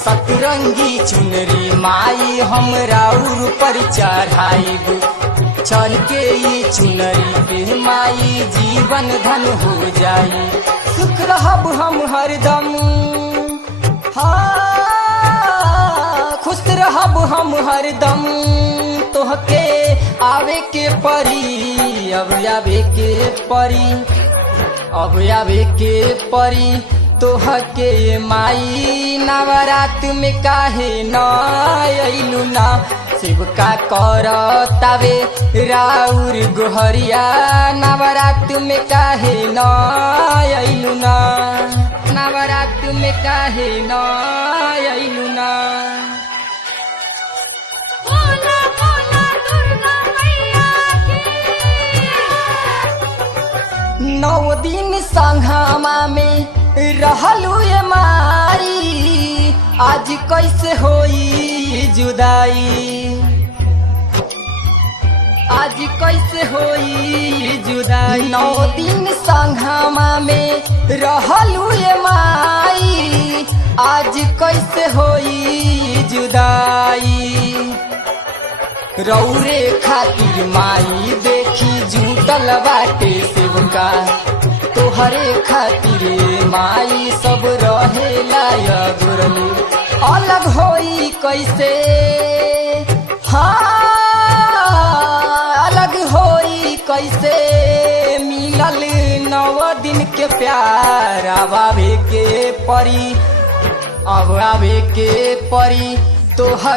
सतरंगी चुनरी माई हमरा ऊपर चढ़ाइब, चढ़ के ये चुनरी पे माई जीवन धन हो जाई। सुख रहब हम हरदम, हाँ खुश रहब हम हरदम। तोहके आवे के परी, अब आवे के परी, अब आवे के परी। तोहके माई नवरात में काहे न अइलू ना। शिवका करतावे राउर गोहरिया, नवरात में काहे न अइलू ना। नवरात में काहे न अइलू ना। नौ दिन संघमा में रहलू ये माई, आज कैसे होई जुदाई, आज कैसे होई जुदाई। 9 दिन संघमा में रहलू ये माई, आज कैसे होई जुदाई। रौरे खातिर माई देखी जुटल बाटे सेवका, तोहरे खातिर माई सब रहेला गुरली। अलग होई कैसे, हाँ अलग होई कैसे। मिलल 9 दिन के प्यार, अब आवे के परी, अब आवे के परी। तोहर